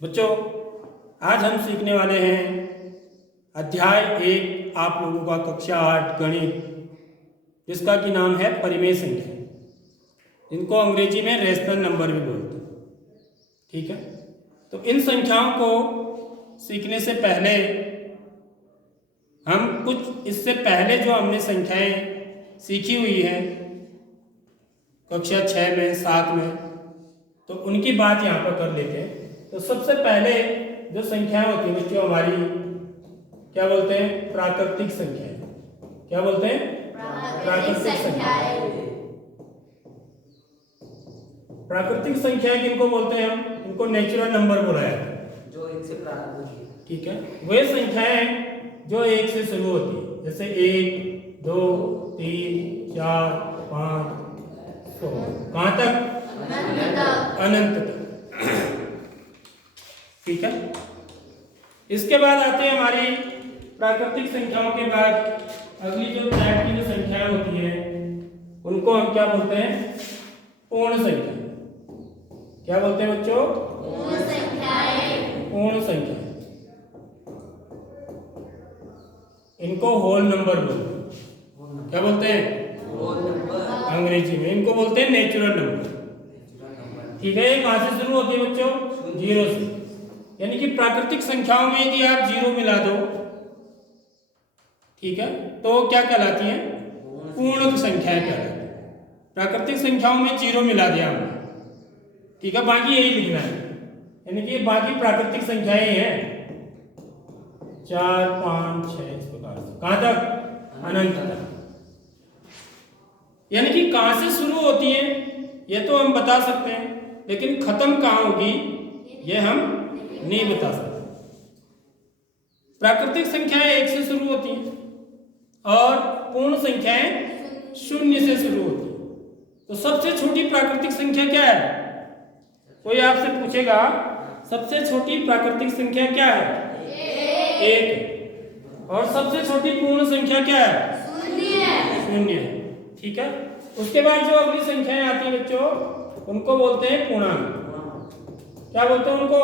बच्चों, आज हम सीखने वाले हैं अध्याय 1 आप लोगों का कक्षा 8 गणित, जिसका कि नाम है परिमेय संख्या, जिनको अंग्रेजी में रेशनल नंबर भी बोलते हैं। ठीक है, तो इन संख्याओं को सीखने से पहले हम कुछ इससे पहले जो हमने संख्याएं सीखी हुई हैं कक्षा 6 में 7 में, तो उनकी बात यहाँ पर कर लेते हैं। तो सबसे पहले जो संख्याएं होती हैं बच्चों हमारी, क्या बोलते हैं? प्राकृतिक संख्याएं। क्या बोलते हैं? प्राकृतिक संख्याएं। प्राकृतिक संख्याएं किनको बोलते हैं? हम इनको नेचुरल नंबर बोला जाता है, जो 1 से प्रारंभ होती है। ठीक है, वे संख्याएं जो 1 से शुरू होती है, जैसे 1 2 3 4 5 6, कहां तक? अनंत तक। ठीक है, इसके बाद आते हैं हमारी प्राकृतिक संख्याओं के बाद अगली जो टाइप की जो संख्याएं होती हैं उनको हम क्या बोलते हैं? पूर्ण संख्या। क्या बोलते हैं बच्चों? पूर्ण संख्याएं। पूर्ण संख्या, इनको होल नंबर बोलते हैं। क्या बोलते हैं? Whole number. अंग्रेजी में इनको बोलते हैं नेचुरल नंबर। ठीक है, ये कहां से शुरू होती है बच्चों? 0 से। यानी कि प्राकृतिक संख्याओं में यदि आप 0 मिला दो, ठीक है, तो क्या कहलाती है? पूर्ण संख्याएं कहलाती है। प्राकृतिक संख्याओं में 0 मिला दिया हमने, ठीक है, बाकी यही लिखना है, यानी कि बाकी प्राकृतिक संख्याएं ही हैं, 4 5 6 इस प्रकार से। कहां तक? अनंत तक। यानी कि कहां से शुरू होती है ये तो हम बता सकते हैं, लेकिन खत्म कहां होगी ये हम नहीं बता सकते। प्राकृतिक संख्याएं 1 से शुरू होती हैं और पूर्ण संख्याएं 0 से शुरू होती हैं। तो सबसे छोटी प्राकृतिक संख्या क्या है? कोई आपसे पूछेगा सबसे छोटी प्राकृतिक संख्या क्या है? 1। और सबसे छोटी पूर्ण संख्या क्या है? 0 है। ठीक है, उसके बाद जो अगली संख्याएं आती हैं बच्चों उनको बोलते हैं पूर्णांक। क्या बोलते हैं उनको?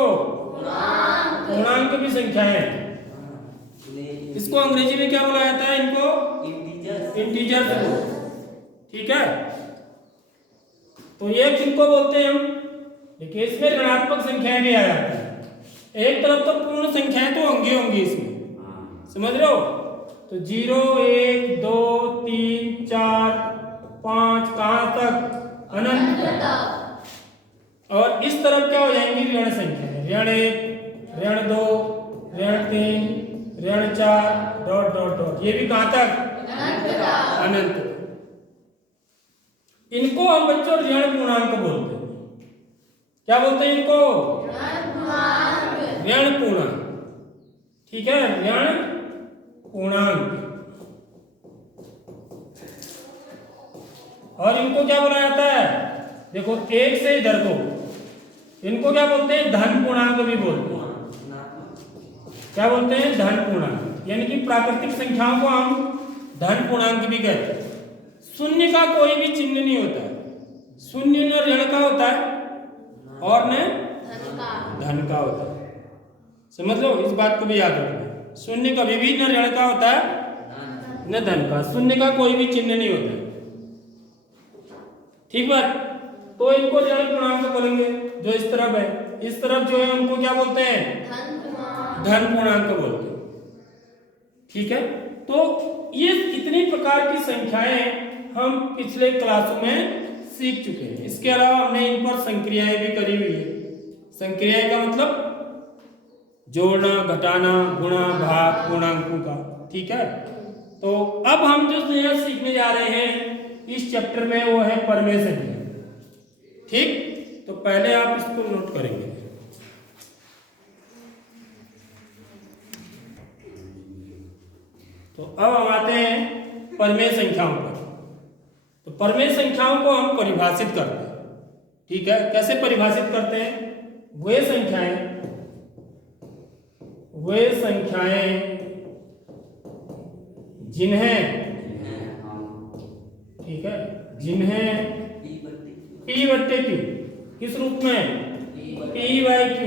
पूर्णांक भी संख्याएं हैं। इसको अंग्रेजी में क्या बोला जाता है? इनको इंटीजर्स। ठीक है, तो ये किनको बोलते हैं हम? देखिए, इसमें ऋणात्मक संख्याएं भी आ जाती है। एक तरफ तो पूर्ण संख्याएं तो होंगी इसमें, समझ रहे हो? तो 0 1 2 3 4 5 कहां तक? अनंत तक। और इस तरफ क्या हो जाएंगी? ऋण संख्या, ऋण 1 ऋण 2 ऋण 3 ऋण 4 डॉट डॉट डॉट, ये भी कहां तक? अनंत तक। इनको हम बच्चों ऋण पूर्णांक बोलते हैं। क्या बोलते हैं इनको? ऋण पूर्णांक। ठीक है, ऋण पूर्णांक। और इनको क्या बोला जाता है? देखो, 1 से इधर को इनको क्या बोलते हैं? धन पूर्णांक भी बोलते हैं। क्या बोलते हैं? धन पूर्णांक। यानी कि प्राकृतिक संख्याओं को हम धन पूर्णांक भी कहते हैं। शून्य का कोई भी चिन्ह नहीं होता है। शून्य न ऋण का होता है और न धन का होता है। समझ लो, इस बात को भी याद रखना। शून्य कभी भी न ऋण का होता है न धन का। शून्य का कोई भी चिन्ह नहीं होता है। ठीक बात। तो इनको ऋण पूर्णांक बोलेंगे। जो इस तरफ है, इस तरफ जो है उनको क्या बोलते हैं? धन पूर्णांक बोलते हैं। ठीक है, तो ये कितनी प्रकार की संख्याएं हम पिछले क्लासों में सीख चुके हैं। इसके अलावा हमने इन पर संक्रियाएं भी करी हुई है। संक्रियाएं का मतलब जोड़ना, घटाना, गुणा, भाग पूर्णांकों का। ठीक है, तो अब हम जो नया सीखने जा रहे हैं इस चैप्टर में वो है परिमेय संख्या। ठीक, तो पहले आप इसको नोट करेंगे। तो अब हम आते हैं परिमेय संख्याओं पर। तो परिमेय संख्याओं को हम परिभाषित करते हैं। ठीक है, कैसे परिभाषित करते हैं? वे संख्याएं जिन्हें, ठीक है, जिन्हें P/Q किस रूप में? P/Q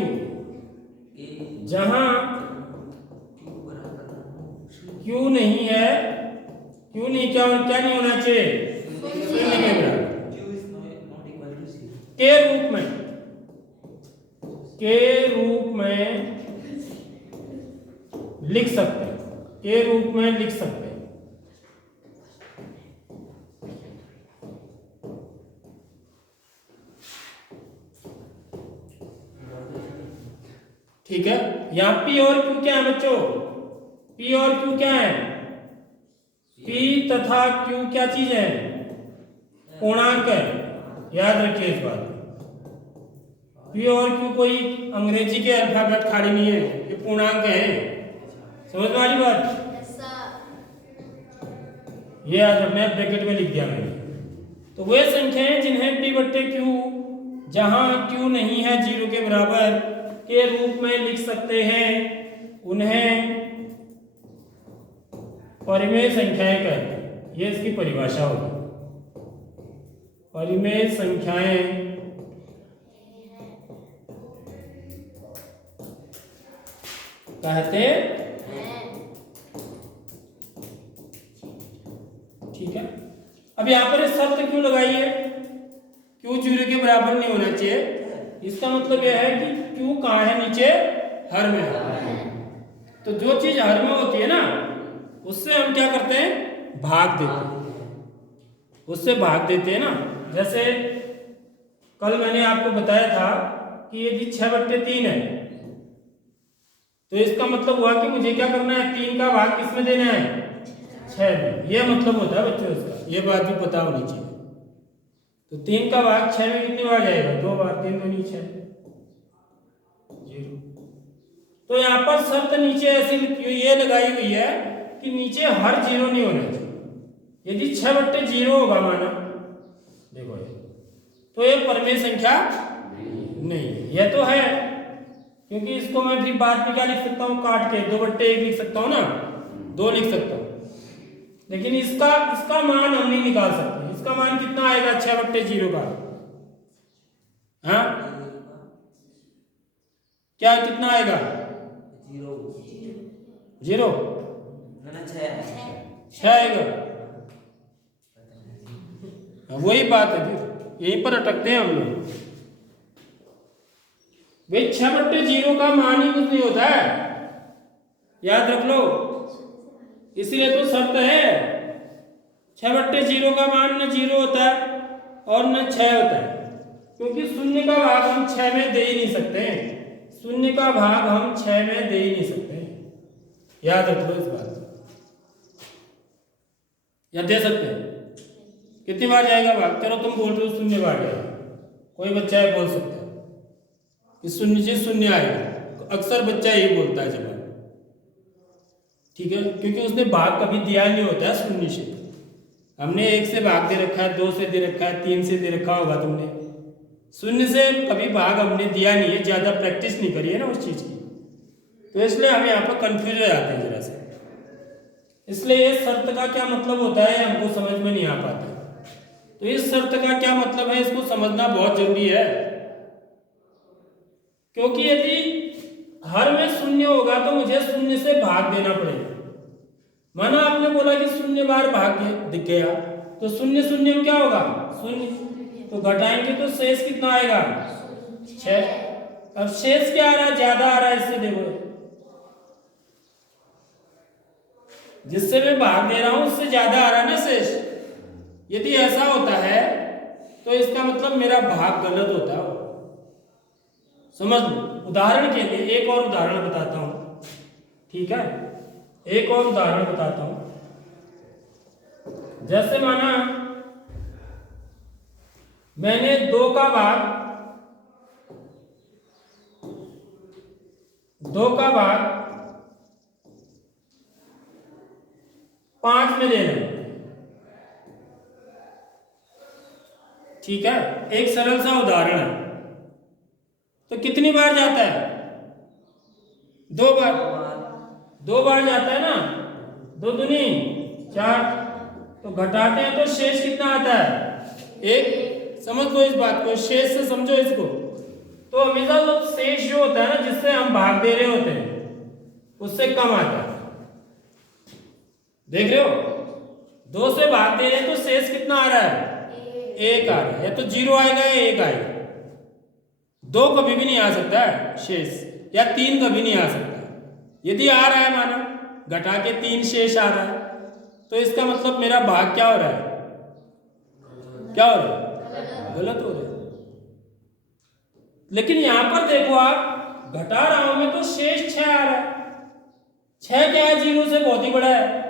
जहां क्यू नहीं है, क्यू नहीं, क्या क्या नहीं होना चाहिए, शून्य के बराबर, के रूप में, के रूप में लिख सकते हैं, के रूप में लिख सकते हैं। ठीक है, यहाँ पी और क्यू क्या है बच्चों, पी और क्यू क्या है, पी तथा क्यू क्या चीज है, पूर्णांक है, याद रखिए इस बात। पी और क्यू कोई अंग्रेजी के अल्फाबेट खाली नहीं है, ये पूर्णांक है, समझ में आ रही बात, ये याद रखना है, ब्रैकेट में लिख दिया मैंने। तो वे संख्याएं जिन्हें पी बट्टे क्यू, जहां क्यू नहीं है 0 के बराबर, के रूप में लिख सकते हैं, उन्हें परिमेय संख्याएं कहते हैं। ये इसकी परिभाषा होगी, परिमेय संख्याएं कहते हैं। ठीक है, अब यहां पर शर्त क्यों लगाई है, क्यू 0 के बराबर नहीं होना चाहिए, इसका मतलब यह है कि क्यू कहाँ है, नीचे हर में है। तो जो चीज हर में होती है ना, उससे हम क्या करते हैं, भाग देते हैं, उससे भाग देते हैं ना। जैसे कल मैंने आपको बताया था कि यदि 6/3 है, तो इसका मतलब हुआ कि मुझे क्या करना है, 3 का भाग किसमें देना है, 6 में। यह मतलब होता है बच्चों इसका, यह बात भी पता होनी चाहिए। तो 3 का भाग 6 में कितनी बार जाएगा, 2 बार, 3 दूनी 6, 0। तो यहाँ पर शर्त नीचे ऐसी ये लगाई हुई है कि नीचे हर 0 नहीं होना चाहिए। यदि 6/0 होगा माना, देखो ये, तो ये परिमेय संख्या नहीं है, यह तो है, क्योंकि इसको मैं फिर बाद में क्या लिख सकता हूँ, काट के 2/1 लिख सकता हूँ ना, 2 लिख सकता हूँ। लेकिन इसका मान हम नहीं निकाल सकते। इसका मान कितना आएगा 6/0 का, हाँ क्या कितना आएगा, 0 6 आएगा। वही बात है, फिर यहीं पर अटकते हैं हम लोग। भाई 6/0 का मान ही कुछ नहीं होता है, याद रख लो। इसलिए तो शर्त है, 6/0 का मान न 0 होता है और न 6 होता है, क्योंकि शून्य का भाग हम 6 में दे ही नहीं सकते, शून्य का भाग हम 6 में दे ही नहीं सकते, याद रख लो इस बात। या दे सकते हैं, कितनी बार जाएगा भाग, चलो तुम बोल रहे हो शून्य बार जाएगा, कोई बच्चा है बोल सकता है कि शून्य से शून्य आएगा, अक्सर बच्चा यही बोलता है जवाब, ठीक है, क्योंकि उसने भाग कभी दिया नहीं होता है शून्य से। हमने 1 से भाग दे रखा है, 2 से दे रखा है, 3 से दे रखा होगा तुमने, शून्य से कभी भाग हमने दिया नहीं है, ज्यादा प्रैक्टिस नहीं करी है ना उस चीज की, तो इसलिए हम यहाँ पर कंफ्यूज हो जाते हैं जरा से। इसलिए इस शर्त का क्या मतलब होता है हमको समझ में नहीं आ पाता। तो इस शर्त का क्या मतलब है, इसको समझना बहुत जरूरी है, क्योंकि यदि हर में शून्य होगा तो मुझे शून्य से भाग देना पड़ेगा। माना आपने बोला कि 0 बार भाग दिख गया, तो 0 0 में क्या होगा, 0, तो घटाएंगे तो शेष कितना आएगा, 6। अब शेष क्या आ रहा है, ज्यादा आ रहा है, इससे देखो जिससे मैं भाग दे रहा हूं उससे ज्यादा आ रहा है ना शेष। यदि ऐसा होता है तो इसका मतलब मेरा भाग गलत होता है, समझ लो। उदाहरण के लिए एक और उदाहरण बताता हूं, ठीक है, एक और उदाहरण बताता हूं। जैसे माना मैंने 2 का भाग 5 में देना, ठीक है, एक सरल सा उदाहरण है। तो कितनी बार जाता है, 2 बार, 2 बार जाता है ना, 2 दूनी 4, तो घटाते हैं तो शेष कितना आता है, 1। समझ लो इस बात को, शेष से समझो इसको, तो हमेशा जब शेष जो होता है ना, जिससे हम भाग दे रहे होते हैं, उससे कम आता है। देख रहे हो, 2 से भाग दे रहे हैं तो शेष कितना आ रहा है? 1 आ रहा है। या तो 0 आएगा या 1 आएगा। 2 कभी भी नहीं आ सकता है शेष, या 3 कभी नहीं आ सकता। यदि आ रहा है, माना घटा के 3 शेष आ रहा है, तो इसका मतलब मेरा भाग क्या हो रहा है? क्या हो रहा है? गलत हो रहा है। लेकिन यहां पर देखो, आप घटा रहा हूं मैं तो शेष 6 आ रहा है। 6 क्या है? 0 से बहुत ही बड़ा है।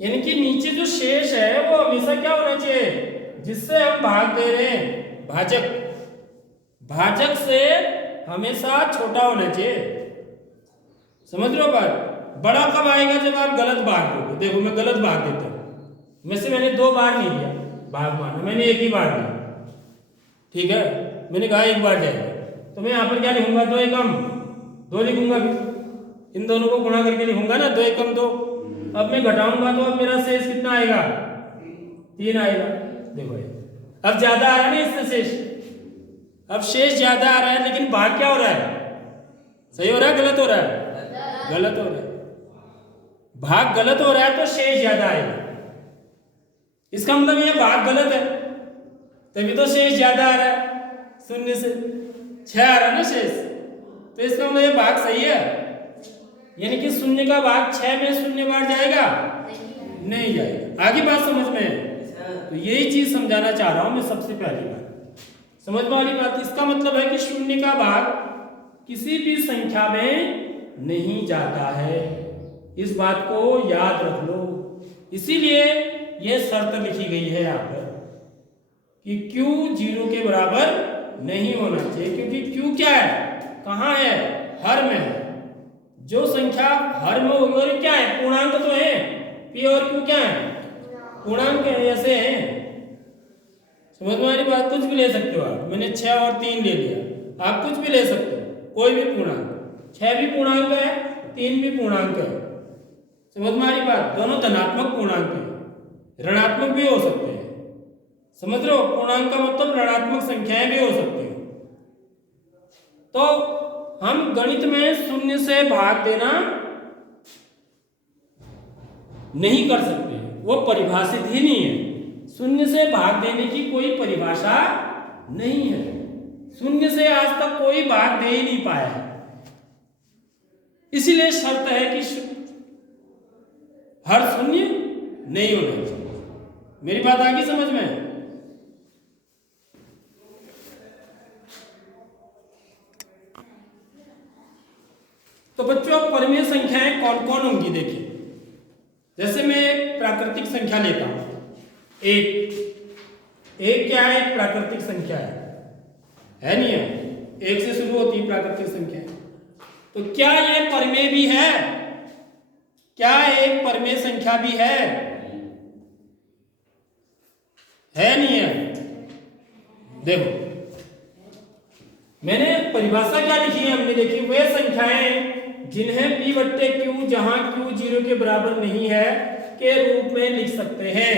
यानी कि नीचे जो शेष है वो हमेशा क्या होना चाहिए? जिससे हम भाग दे रहे हैं, भाजक, भाजक से हमेशा छोटा होना चाहिए। समझ रहे हो बात? बड़ा कब आएगा? जब आप गलत भाग दोगे। देखो मैं गलत भाग देता हूं, वैसे मैंने 2 बार नहीं दिया भाग माना, मैंने 1 ही बार दिया। ठीक है, मैंने कहा 1 बार जाएगा, तो मैं यहाँ पर क्या लिखूंगा? 2 एकम 2 लिखूंगा। इन दोनों को गुणा करके लिखूंगा ना, 2 एकम 2। अब मैं घटाऊंगा तो अब मेरा शेष कितना आएगा? 3 आएगा। देखो अब ज्यादा आ रहा है ना इससे शेष, अब शेष ज्यादा आ रहा है, लेकिन भाग क्या हो रहा है? सही हो रहा है, गलत हो रहा है? गलत हो रहा है। भाग गलत हो रहा है तो शेष ज्यादा आएगा। इसका मतलब ये भाग गलत है, तभी तो शेष ज्यादा आ रहा है। 0 से 6 आ रहा है ना शेष, तो इसका मतलब ये भाग सही है। यानी कि 0 का भाग 6 में 0 बार जाएगा? नहीं जाएगा। आगे बात समझ में है? तो यही चीज समझाना चाह रहा हूं मैं सबसे पहली बात। समझ में आ रही बात? इसका मतलब है कि 0 का भाग किसी भी संख्या में नहीं जाता है। इस बात को याद रख लो। इसीलिए यह शर्त लिखी गई है यहाँ पर कि Q 0 के बराबर नहीं होना चाहिए, क्योंकि Q क्या है? कहाँ है? हर में है। जो संख्या हर में होगी, और क्या है? पूर्णांक तो है। P और Q क्या है? पूर्णांक ऐसे हैं। समझ में आ रही बात? कुछ भी ले सकते हो आप। मैंने 6 और 3 ले लिया, आप कुछ भी ले सकते हो, कोई भी पूर्णांक। 6 भी पूर्णांक है, 3 भी पूर्णांक है। समझ में आ रही बात? दोनों धनात्मक पूर्णांक है, ऋणात्मक भी हो सकते हैं। समझ रहे हो? पूर्णांक का मतलब ऋणात्मक संख्याएं भी हो सकती हैं। तो हम गणित में 0 से भाग देना नहीं कर सकते, वो परिभाषित ही नहीं है। 0 से भाग देने की कोई परिभाषा नहीं है। 0 से आज तक कोई भाग दे ही नहीं पाया है। इसीलिए शर्त है कि हर 0 नहीं होना चाहिए। मेरी बात आ गई समझ में? तो बच्चों, अब परिमेय संख्याएं कौन कौन होंगी देखिए। जैसे मैं एक प्राकृतिक संख्या लेता हूं, एक क्या है? एक प्राकृतिक संख्या है नहीं है? 1 से शुरू होती है प्राकृतिक संख्या। तो क्या ये परिमेय भी है? क्या एक परिमेय संख्या भी है नहीं है? देखो मैंने परिभाषा क्या लिखी है हमने, देखी, वे संख्याएं जिन्हें P बट्टे Q जहां Q 0 के बराबर नहीं है के रूप में लिख सकते हैं।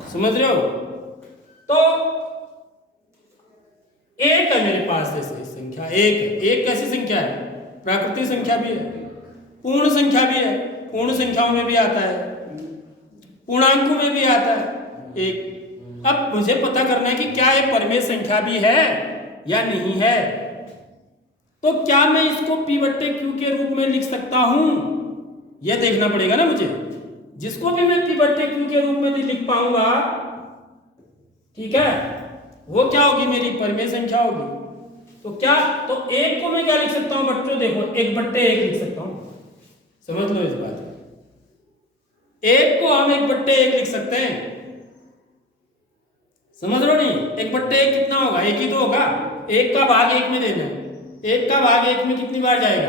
समझ रहे हो? तो एक है मेरे पास, जैसे संख्या एक है। एक कैसी संख्या है? प्राकृतिक संख्या भी है, पूर्ण संख्या भी है, पूर्ण संख्याओं में भी आता है, पूर्णांकों में भी आता है एक। अब मुझे पता करना है कि क्या ये परिमेय संख्या भी है या नहीं है। तो क्या मैं इसको P बट्टे Q के रूप में लिख सकता हूं? यह देखना पड़ेगा ना मुझे। जिसको भी मैं P बट्टे Q के रूप में लिख पाऊंगा, ठीक है, वो क्या होगी? मेरी परिमेय संख्या होगी। तो क्या, तो एक को मैं क्या लिख सकता हूं बच्चों? देखो 1 बट्टे 1 लिख सकता हूं। समझ लो इस बात को। एक को हम 1 बट्टे 1 लिख सकते हैं। समझ लो नहीं? 1 बट्टे 1 कितना होगा? 1 ही तो होगा। 1 का भाग 1 में देना है। 1 का भाग 1 में कितनी बार जाएगा?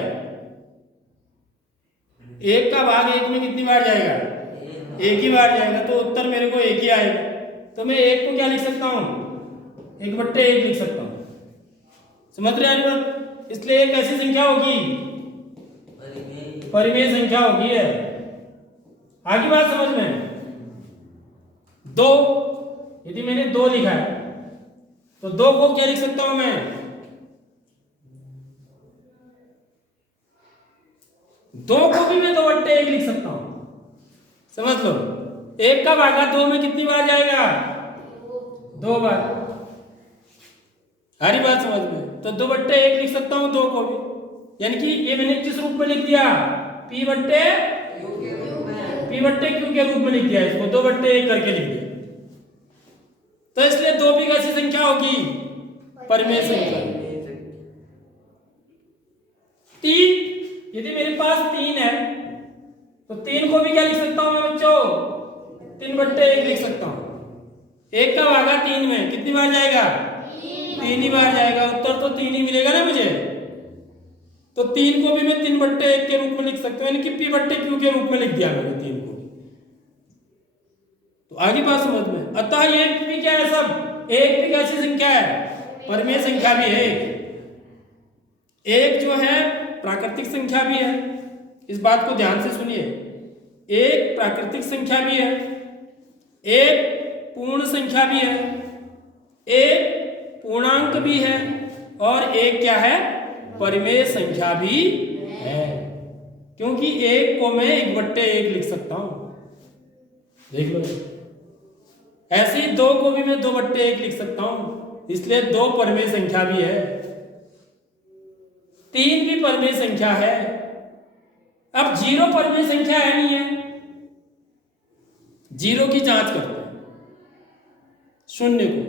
1 का भाग 1 में कितनी बार जाएगा? 1 ही बार जाएगा। तो उत्तर मेरे को 1 ही आएगा। तो मैं 1 को क्या लिख सकता हूं? 1 बट्टे 1 लिख सकता हूं। समझ रहे हैं बात? इसलिए एक ऐसी संख्या होगी, परिमेय संख्या होगी है। आगे बात समझ में? 2, यदि मैंने 2 लिखा है तो 2 को क्या लिख सकता हूं मैं? 2 को भी मैं 2/1 लिख सकता हूं। समझ लो 1 का भागा 2 में कितनी बार जाएगा? 2 बार। हरी बात समझ में? तो 2/1 लिख सकता हूं 2 को भी, यानी कि ये मैंने किस रूप में लिख दिया? P/Q के रूप में लिख दिया, इसको 2/1 करके लिख दिया। तो इसलिए 2 भी कैसी संख्या होगी? परिमेय संख्या। 3, यदि मेरे पास 3 है तो 3 को भी क्या लिख सकता हूं मैं बच्चों? 3/1 लिख सकता हूं। 1 का भागा 3 में कितनी बार जाएगा? 3 ही बार जाएगा। उत्तर तो 3 ही मिलेगा ना मुझे। तो 3 को भी मैं 3/1 के रूप में लिख सकता हूं, यानी कि P/Q के रूप में लिख दिया मैंने 3 को। तो आगे बात समझ में। अतः ये भी क्या है सब? एक भी कैसी संख्या है? परिमेय संख्या भी है। एक जो है प्राकृतिक संख्या भी है, इस बात को ध्यान से सुनिए। एक प्राकृतिक संख्या भी है, एक पूर्ण संख्या भी है, एक पूर्णांक भी है, और एक क्या है? परिमेय संख्या भी है। क्योंकि एक को मैं 1/1 लिख सकता हूं। देख लो, ऐसे ही 2 को भी मैं 2/1 लिख सकता हूं, इसलिए 2 परिमेय संख्या भी है। 3 भी परिमेय संख्या है। अब 0 परिमेय संख्या है नहीं है? 0 की जांच करते हैं, 0 को।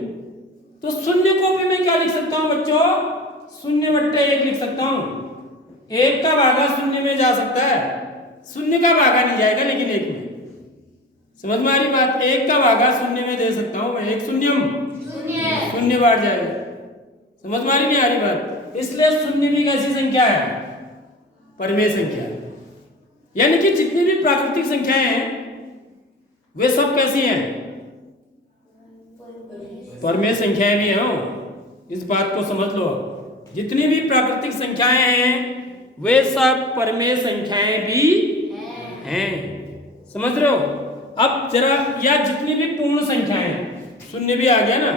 तो 0 को भी मैं क्या लिख सकता हूं बच्चों? 0/1 लिख सकता हूं। 1 का भागा 0 में जा सकता है, 0 का भागा नहीं जाएगा, लेकिन 1 में। समझ में आ रही बात? 1 का भागा 0 में दे सकता हूं मैं, 1 शून्यम 0 बार जाएगा। समझ में आ रही नहीं आ रही बात? इसलिए 0 भी कैसी संख्या है? परिमेय संख्या है। यानी कि जितनी भी प्राकृतिक संख्याएं हैं वे सब कैसी हैं? परिमेय संख्याएं भी हैं। इस बात को समझ लो। जितनी भी प्राकृतिक संख्याएं हैं वे सब परिमेय संख्याएं भी हैं। समझ रहे हो? अब जरा, या जितनी भी पूर्ण संख्याएं, 0 भी आ गया ना,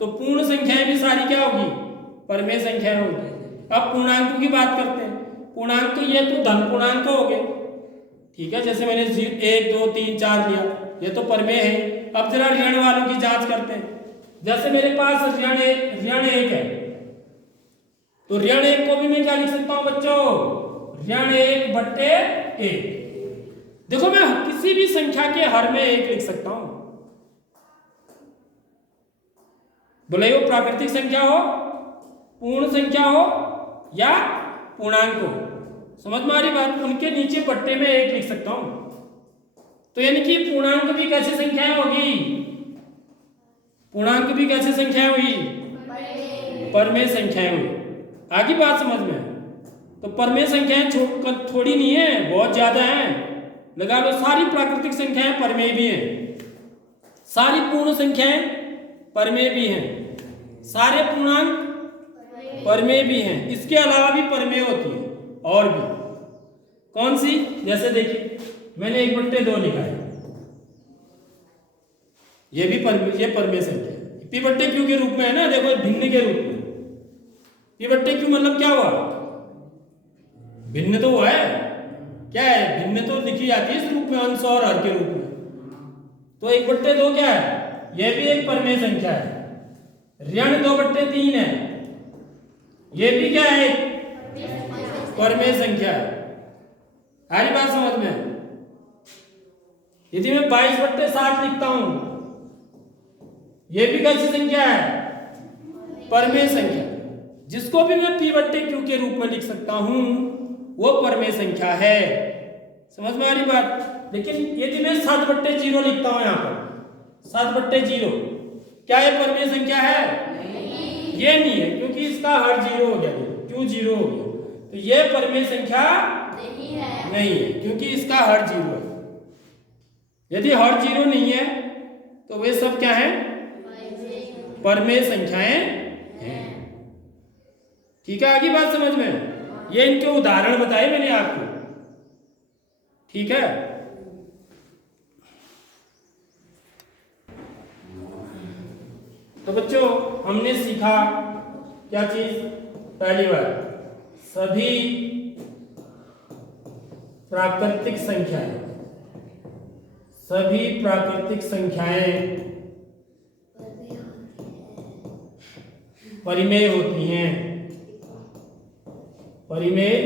तो पूर्ण संख्याएं भी सारी क्या होगी? परिमेय संख्याएं होगी। अब पूर्णांकों की बात करते हैं। पूर्णांक तो ये तो धन पूर्णांक हो गए, ठीक है, जैसे मैंने 1 2 3 4 लिया, ये तो परिमेय है। अब जरा ऋण वालों की जांच करते हैं। जैसे मेरे पास ऋण 1 है, तो ऋण 1 को भी मैं क्या लिख सकता हूं बच्चों? ऋण 1/1। देखो मैं किसी भी संख्या के हर में 1 लिख सकता हूं, भले वो प्राकृतिक संख्या हो, पूर्ण संख्या हो या पूर्णांक हो। समझ में आ रही बात? उनके नीचे बट्टे में 1 लिख सकता हूं। तो यानी कि पूर्णांक भी कैसी संख्याएं होगी? पूर्णांक भी कैसी संख्याएं हुई? परिमेय संख्याएं हुई। आगे बात समझ में? तो परिमेय संख्याएं थोड़ी नहीं है, बहुत ज्यादा है। लगा लो सारी प्राकृतिक संख्याएं परिमेय भी हैं, सारी पूर्ण संख्याएं परिमेय भी हैं, सारे पूर्णांक परिमेय भी हैं। इसके अलावा भी परिमेय होती है, और भी। कौन सी? जैसे देखिए मैंने 1/2 लिखा है, ये भी ये परिमेय संख्या है। P/Q के रूप में है ना, देखो भिन्न के रूप में। P/Q मतलब क्या हुआ? भिन्न तो हुआ है। क्या है? भिन्न तो लिखी जाती है इस रूप में, अंश और हर के रूप में। तो 1/2 क्या है? यह भी एक परिमेय संख्या है। ऋण 2/3 है, यह भी क्या है? परिमेय संख्या है। आ रही बात समझ में? यदि मैं 22/60 लिखता हूं, यह भी कैसी संख्या है? परिमेय संख्या। जिसको भी मैं P/Q के रूप में लिख सकता हूं वो परिमेय संख्या है। समझ में आ रही बात? लेकिन यदि मैं 7/0 लिखता हूं, यहां पर 7/0, क्या ये परिमेय संख्या है? नहीं। ये नहीं है, क्योंकि इसका हर 0 हो गया, Q 0 हो गया, तो ये परिमेय संख्या नहीं है, क्योंकि इसका हर 0 है। यदि हर 0 नहीं है तो वे सब क्या है? परिमेय संख्याएं हैं। ठीक है, आगे बात समझ में? ये इनके उदाहरण बताए मैंने आपको, ठीक है। तो बच्चों हमने सीखा क्या चीज? पहली बार सभी प्राकृतिक संख्याएं, सभी प्राकृतिक संख्याएं परिमेय होती हैं। परिमेय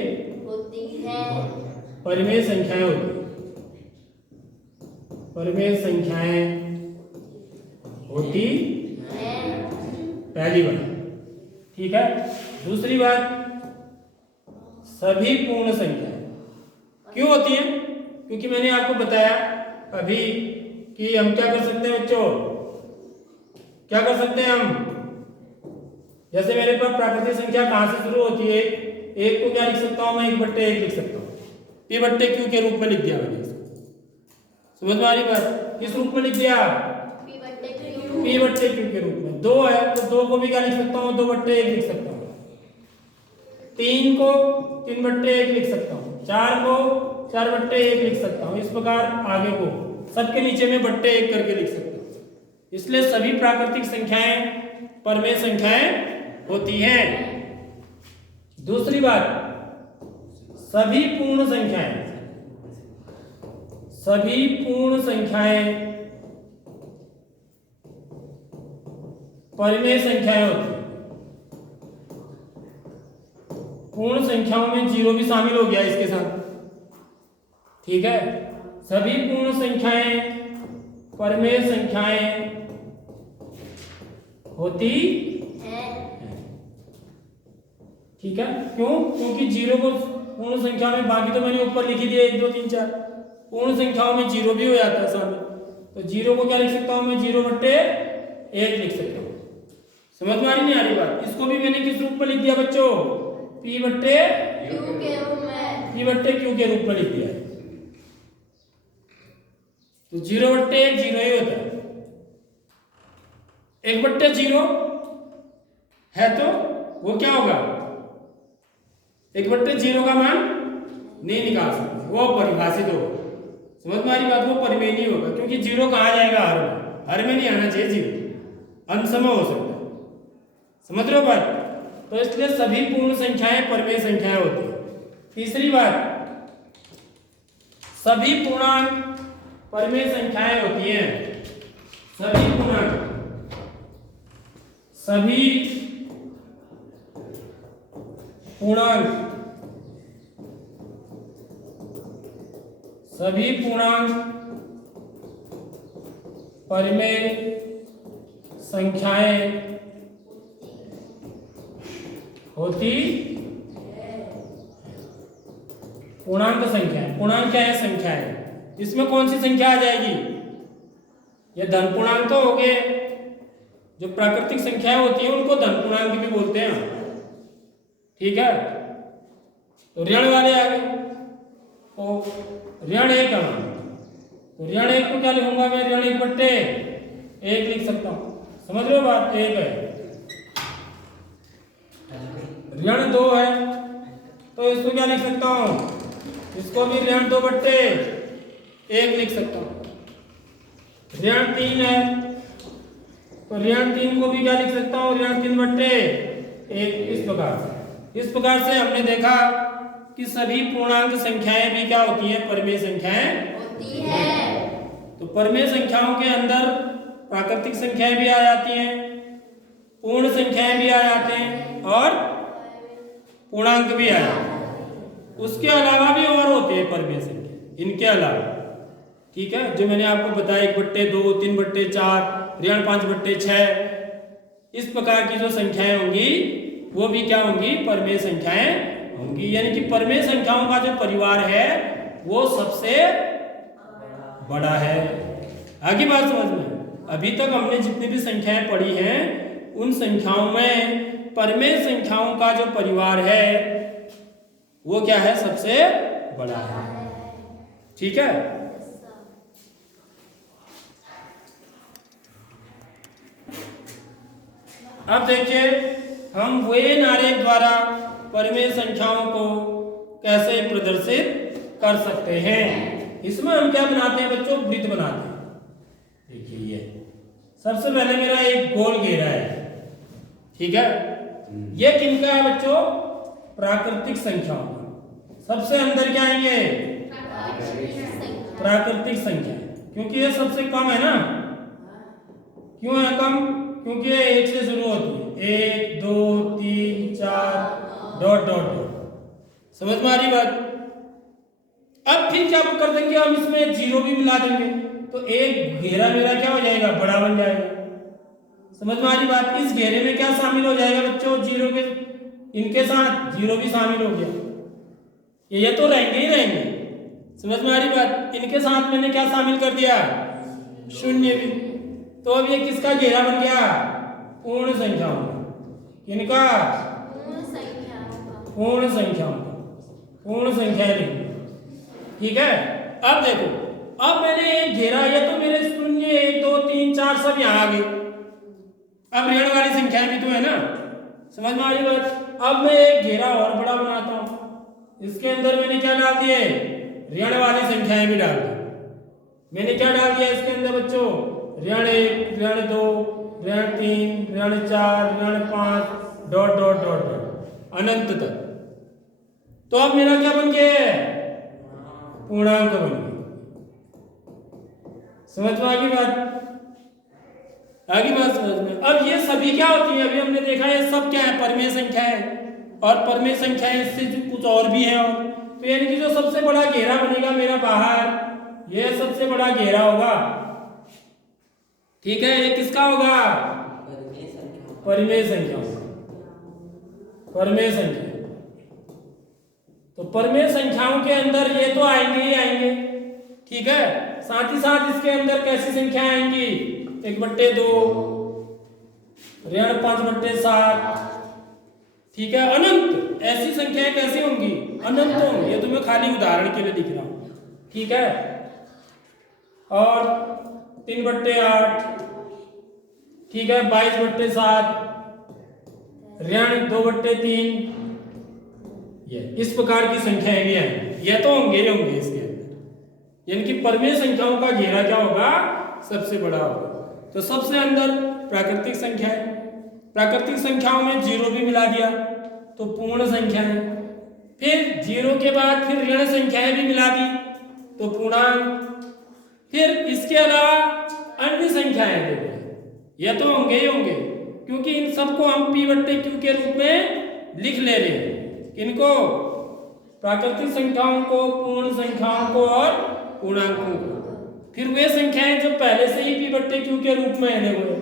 होती है। परिमेय संख्याएं होती हैं। परिमेय संख्याएं होती है। पहली बात, ठीक है। दूसरी बात, सभी पूर्ण संख्याएं क्यों होती हैं? क्योंकि मैंने आपको बताया अभी कि हम क्या कर सकते हैं बच्चों, क्या कर सकते हैं हम? जैसे मेरे पास प्राकृतिक संख्या कहां से शुरू होती है? एक को क्या लिख सकता हूं मैं? 1/1 लिख सकता हूं। P/Q के रूप में लिख दिया मैंने इसको। समझ में आ रही बात? किस रूप में लिख दिया? P/Q के रूप में। 2 है तो 2 को भी क्या लिख सकता हूं? 2/1 लिख सकता हूं। 3 को 3/1 लिख सकता हूं। 4 को 4/1 लिख सकता हूं। इस प्रकार आगे को सबके नीचे में 1/1 करके लिख सकता हूं। इसलिए सभी प्राकृतिक संख्याएं परमेय संख्याएं होती हैं। दूसरी बात, सभी पूर्ण संख्याएं, सभी पूर्ण संख्याएं परिमेय संख्याएं होती हैं। पूर्ण संख्याओं में 0 भी शामिल हो गया इसके साथ, ठीक है। सभी पूर्ण संख्याएं परिमेय संख्याएं होती है। ठीक है। क्यों? क्योंकि 0 को पूर्ण संख्या में, बाकी तो मैंने ऊपर लिखी दिया 1 2 3 4, पूर्ण संख्याओं में 0 भी हो जाता है शामिल। तो 0 को क्या लिख सकता हूं मैं? 0/1 लिख सकता हूं। समझ में आ रही नहीं आ रही बात? इसको भी मैंने किस रूप में लिख दिया बच्चों? P/Q के रूप में। P/Q के रूप में लिख दिया। तो 0/1 0 ही होता है। 1/0 है तो वो क्या होगा? 1/0 का मान नहीं निकाल सकते, वो परिभाषित होगा। समझ में आ रही बात? वो परिमेय नहीं होगा, क्योंकि 0 कहाँ जाएगा? हर में नहीं आना चाहिए 0, अंशमय हो सकता है। समझ रहे हो बात? तो इसलिए सभी पूर्ण संख्याएं परिमेय संख्याएं होती हैं। तीसरी बात, सभी पूर्णांक परिमेय संख्याएं होती हैं। सभी पूर्णांक, सभी पूर्णांक, सभी पूर्णांक परिमेय संख्याएं होती। पूर्णांक संख्याएं, पूर्णांक क्या है? संख्या है। इसमें कौन सी संख्या आ जाएगी? ये धन पूर्णांक तो हो गए। जो प्राकृतिक संख्याएं होती हैं उनको धन पूर्णांक भी बोलते हैं, ठीक है। तो ऋण वाले आ गए, तो ऋण 1 है, तो ऋण 1 को क्या लिखूंगा मैं? ऋण 1/1 लिख सकता हूं। समझ रहे हो बात? 1 है। ऋण 2 है तो इसको क्या लिख सकता हूं? इसको भी ऋण 2/1 लिख सकता हूं। ऋण 3 है तो ऋण 3 को भी क्या लिख सकता हूं? ऋण 3/1। इस प्रकार से हमने देखा कि सभी पूर्णांक संख्याएं भी क्या होती हैं? परिमेय संख्याएं होती है। तो परिमेय संख्याओं के अंदर प्राकृतिक संख्याएं भी आ जाती हैं, पूर्ण संख्याएं भी आ जाते हैं और पूर्णांक भी आ जाते हैं। उसके अलावा भी और होते हैं परिमेय संख्या इनके अलावा, ठीक है। जो मैंने आपको बताया 1/2, 3/4, ऋण 5/6, इस प्रकार की जो संख्याएं होंगी वो भी क्या होंगी? परिमेय संख्याएं होंगी। यानी कि परिमेय संख्याओं का जो परिवार है वो सबसे बड़ा है। आगे बात समझ में? अभी तक हमने जितनी भी संख्याएं पढ़ी हैं उन संख्याओं में परिमेय संख्याओं का जो परिवार है वो क्या है? सबसे बड़ा है, ठीक है। अब देखिए हम वेन आरेख द्वारा परिमेय संख्याओं को कैसे प्रदर्शित कर सकते हैं। इसमें हम क्या बनाते हैं बच्चों? वृत्त बनाते हैं। देखिए ये सबसे पहले मेरा एक गोल घेरा है, ठीक है, ये किनका है बच्चों? प्राकृतिक संख्याओं का। सबसे अंदर क्या आएंगे? प्राकृतिक संख्या, क्योंकि ये सबसे कम है ना। क्यों है कम? क्योंकि ये 1 से शुरू होती है, 1 2 3 4 डॉट डॉट डॉट। समझ में आ रही बात? अब फिर क्या कर देंगे हम, इसमें जीरो भी मिला देंगे, तो एक घेरा मेरा क्या हो जाएगा? बड़ा बन जाएगा। समझ में आ रही बात? इस घेरे में क्या शामिल हो जाएगा बच्चों? जीरो के, इनके साथ जीरो भी शामिल हो गया, ये तो रहेंगे ही रहेंगे। समझ में आ रही बात? इनके साथ मैंने क्या शामिल कर दिया? शून्य भी। तो अब ये किसका घेरा बन गया? पूर्ण संख्याओं का। इनका पूर्ण संख्याओं का, पूर्ण संख्या लिखी। ठीक है, अब देखो, अब मैंने एक घेरा, ये तो मेरे शून्य 1 2 3 4 सब यहाँ आ गए। अब ऋण वाली संख्याएं भी तो है ना। समझ में आ रही बात? अब मैं एक घेरा और बड़ा बनाता हूं, इसके अंदर मैंने क्या डाल दिए? ऋण वाली संख्याएं भी डाल दी। मैंने क्या डाल दिया इसके अंदर बच्चों? ऋण 1 ऋण 2 ऋण 3 ऋण 4 ऋण 5 डॉट डॉट डॉट डॉट अनंत तक। तो अब मेरा क्या बन गया? पूर्णांक बन गया। समझ में आ गई बात? आगे बात समझ में। अब ये सभी क्या होती है? अभी हमने देखा ये सब क्या है? परमेय संख्या है, और परमेय संख्या इससे कुछ और भी है। और तो यानी कि जो सबसे बड़ा घेरा बनेगा मेरा बाहर, ये सबसे बड़ा घेरा होगा। ठीक है, ये किसका होगा? परमेय संख्या। परमेय संख्या, तो परमेय संख्याओं के अंदर ये तो आएंगे ही आएंगे। ठीक है, साथ ही साथ इसके अंदर कैसी संख्या आएंगी? 1/2 ऋण 5/7। ठीक है, अनंत। ऐसी संख्याएं कैसी होंगी? अनंत होंगी। ये तो मैं खाली उदाहरण के लिए लिख रहा हूं। ठीक है, और 3/8। ठीक है, 22/7 ऋण 2/3। ये इस प्रकार की संख्याएं भी आएंगी। ये तो होंगे ही होंगे इसके अंदर। यानी कि परमेय संख्याओं का घेरा क्या होगा? सबसे बड़ा होगा। तो सबसे अंदर प्राकृतिक संख्या है। प्राकृतिक संख्याओं में जीरो भी मिला दिया तो पूर्ण संख्या है। फिर जीरो के बाद फिर ऋण संख्याएं भी मिला दी तो पूर्णांक। फिर इसके अलावा अन्य संख्याएं देखो, ये तो होंगे ही होंगे, क्योंकि इन सबको हम P/Q के रूप में लिख ले रहे हैं। इनको प्राकृतिक संख्याओं को, पूर्ण संख्याओं को और पूर्णांकों को। फिर वे संख्याएं जो पहले से ही P/Q के रूप में आने हुए,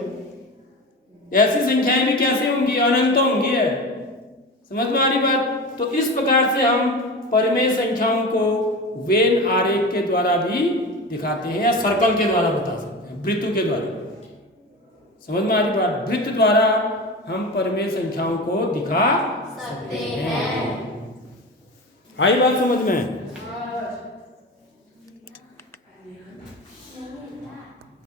ऐसी संख्याएं भी कैसे होंगी? अनंत होंगी है। समझ में आ रही बात? तो इस प्रकार से हम परमेय संख्याओं को वेन आरेख के द्वारा भी दिखाते हैं, या सर्कल के द्वारा बता सकते हैं, वृत्त के द्वारा। समझ में आ रही बात? वृत्त द्वारा हम परमेय संख्याओं को दिखा सकते हैं। आई बात समझ में?